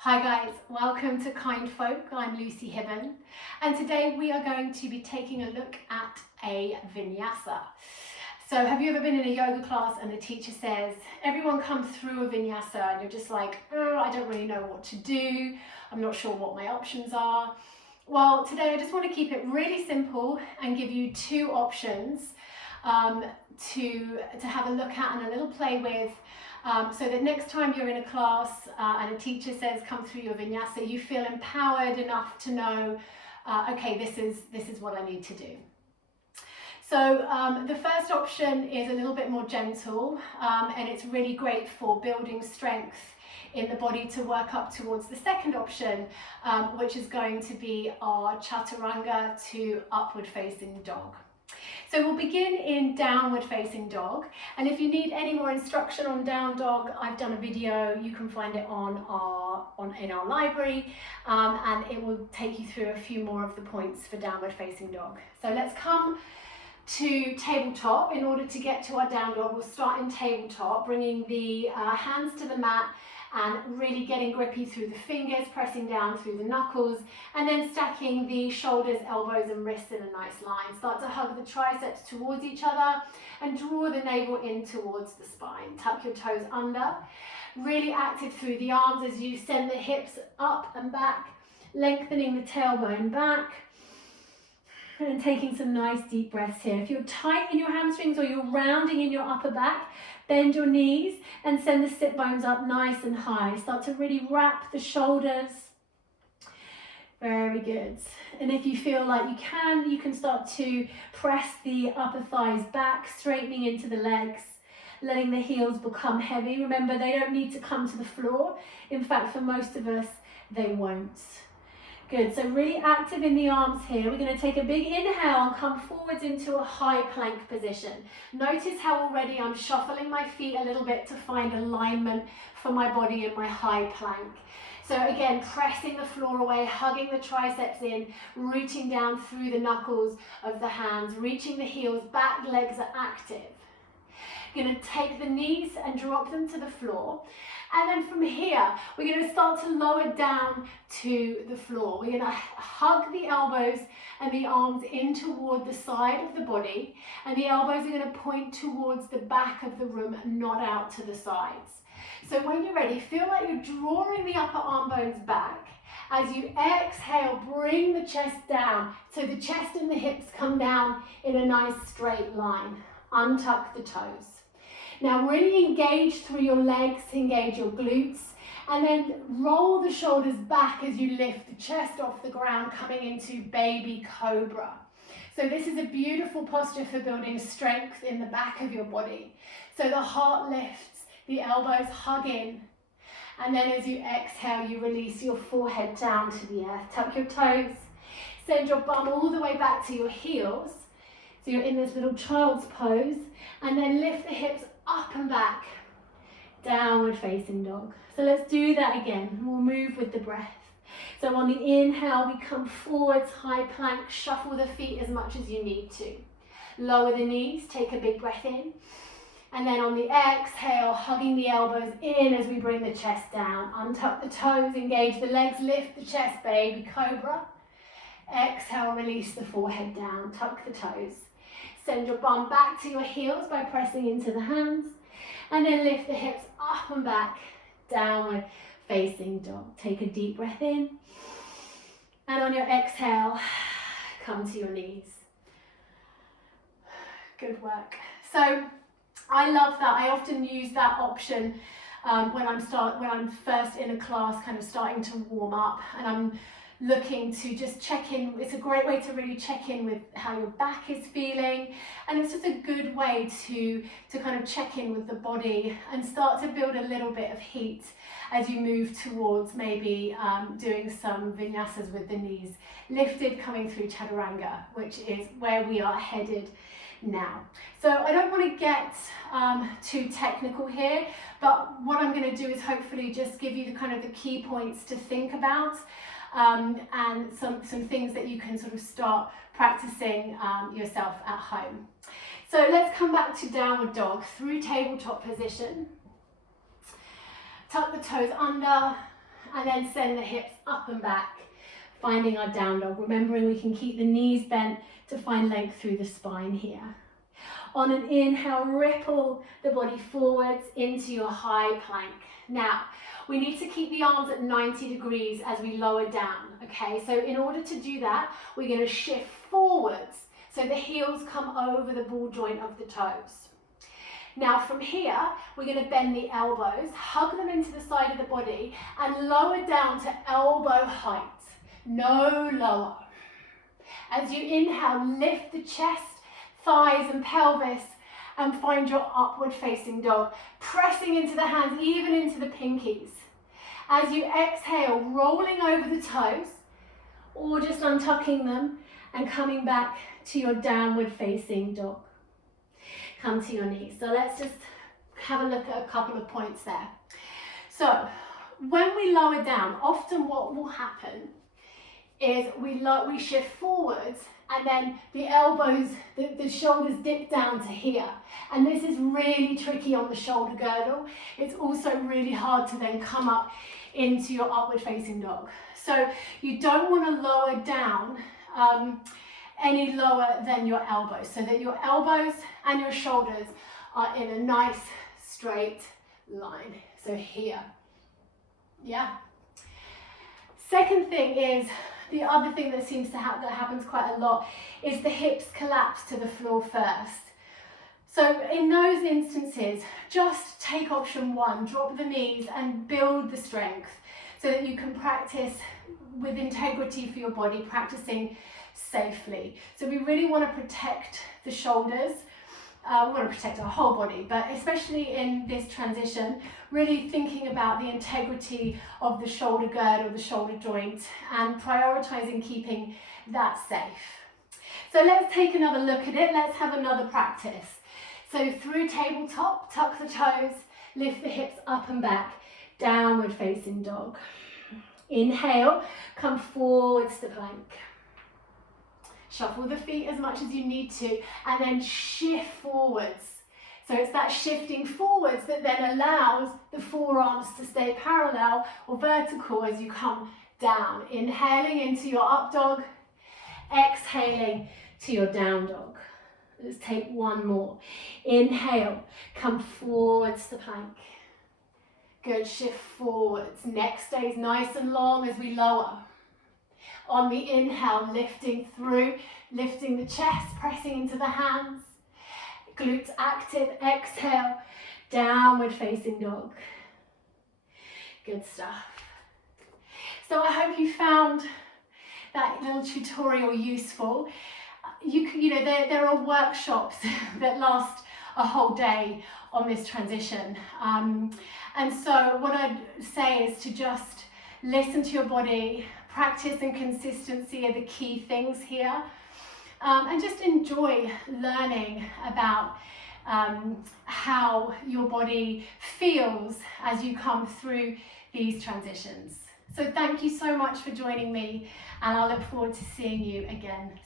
Hi guys, welcome to Kindfolk. I'm Lucy Hibben, and today we are going to be taking a look at a Vinyasa. So have you ever been in a yoga class and the teacher says, everyone come through a Vinyasa, and you're just like, oh, I don't really know what to do, I'm not sure what my options are. Well, today I just want to keep it really simple and give you two options to have a look at and a little play with, so that next time you're in a class and a teacher says come through your Vinyasa, you feel empowered enough to know, okay, this is what I need to do. So the first option is a little bit more gentle, and it's really great for building strength in the body to work up towards the second option, which is going to be our chaturanga to upward facing dog. So we'll begin in downward facing dog, and if you need any more instruction on down dog, I've done a video. You can find it in our library, and it will take you through a few more of the points for downward facing dog. So let's come to tabletop. In order to get to our down dog, we'll start in tabletop, bringing the hands to the mat and really getting grippy through the fingers, pressing down through the knuckles, and then stacking the shoulders, elbows and wrists in a nice line. Start to hug the triceps towards each other and draw the navel in towards the spine. Tuck your toes under. Really active through the arms as you send the hips up and back, lengthening the tailbone back. And taking some nice deep breaths here. If you're tight in your hamstrings or you're rounding in your upper back, bend your knees and send the sit bones up nice and high. Start to really wrap the shoulders. Very good. And if you feel like you can start to press the upper thighs back, straightening into the legs, letting the heels become heavy. Remember, they don't need to come to the floor. In fact, for most of us, they won't. Good, so really active in the arms here. We're going to take a big inhale and come forwards into a high plank position. Notice how already I'm shuffling my feet a little bit to find alignment for my body in my high plank. So again, pressing the floor away, hugging the triceps in, rooting down through the knuckles of the hands, reaching the heels back, legs are active. You're going to take the knees and drop them to the floor. And then from here, we're going to start to lower down to the floor. We're going to hug the elbows and the arms in toward the side of the body. And the elbows are going to point towards the back of the room, not out to the sides. So when you're ready, feel like you're drawing the upper arm bones back. As you exhale, bring the chest down. So the chest and the hips come down in a nice straight line. Untuck the toes. Now really engage through your legs, engage your glutes, and then roll the shoulders back as you lift the chest off the ground, coming into baby cobra. So this is a beautiful posture for building strength in the back of your body. So the heart lifts, the elbows hug in, and then as you exhale, you release your forehead down to the earth. Tuck your toes, send your bum all the way back to your heels. So you're in this little child's pose, and then lift the hips up and back, downward facing dog. So let's do that again. We'll move with the breath. So on the inhale, we come forwards, high plank, shuffle the feet as much as you need to. Lower the knees, take a big breath in. And then on the exhale, hugging the elbows in as we bring the chest down. Untuck the toes, engage the legs, lift the chest, baby cobra. Exhale, release the forehead down, tuck the toes. Send your bum back to your heels by pressing into the hands, and then lift the hips up and back, downward facing dog. Take a deep breath in, and on your exhale, come to your knees. Good work. So I love that. I often use that option when I'm first in a class, kind of starting to warm up, and I'm looking to just check in. It's a great way to really check in with how your back is feeling, and it's just a good way to kind of check in with the body and start to build a little bit of heat as you move towards maybe doing some vinyasas with the knees lifted, coming through chaturanga, which is where we are headed now. So I don't want to get too technical here, but what I'm going to do is hopefully just give you the key points to think about, and some things that you can sort of start practicing yourself at home. So let's come back to downward dog through tabletop position. Tuck the toes under, and then send the hips up and back, finding our down dog. Remembering we can keep the knees bent to find length through the spine here. On an inhale, ripple the body forwards into your high plank. Now, we need to keep the arms at 90 degrees as we lower down, okay? So in order to do that, we're going to shift forwards so the heels come over the ball joint of the toes. Now from here, we're going to bend the elbows, hug them into the side of the body and lower down to elbow height, no lower. As you inhale, lift the chest, thighs and pelvis and find your upward facing dog, pressing into the hands, even into the pinkies. As you exhale, rolling over the toes or just untucking them and coming back to your downward facing dog. Come to your knees. So let's just have a look at a couple of points there. So when we lower down, often what will happen is we shift forwards and then the elbows, the shoulders dip down to here. And this is really tricky on the shoulder girdle. It's also really hard to then come up into your upward facing dog. So you don't want to lower down any lower than your elbows, so that your elbows and your shoulders are in a nice straight line. So here, yeah. Second thing is, the other thing that seems to that happens quite a lot is the hips collapse to the floor first. So in those instances, just take option one, drop the knees and build the strength so that you can practice with integrity for your body, practicing safely. So we really want to protect the shoulders. We want to protect our whole body, but especially in this transition, really thinking about the integrity of the shoulder girdle, the shoulder joint, and prioritizing keeping that safe. So let's take another look at it. Let's have another practice. So through tabletop, tuck the toes, lift the hips up and back, downward facing dog. Inhale, come forwards to plank. Shuffle the feet as much as you need to and then shift forwards. So it's that shifting forwards that then allows the forearms to stay parallel or vertical as you come down. Inhaling into your up dog, exhaling to your down dog. Let's take one more. Inhale, come forwards to plank. Good, shift forwards. Neck stays nice and long as we lower. On the inhale, lifting through, lifting the chest, pressing into the hands. Glutes active, exhale, downward facing dog. Good stuff. So I hope you found that little tutorial useful. There are workshops that last a whole day on this transition. And so what I'd say is to just listen to your body. Practice and consistency are the key things here. And just enjoy learning about how your body feels as you come through these transitions. So thank you so much for joining me, and I look forward to seeing you again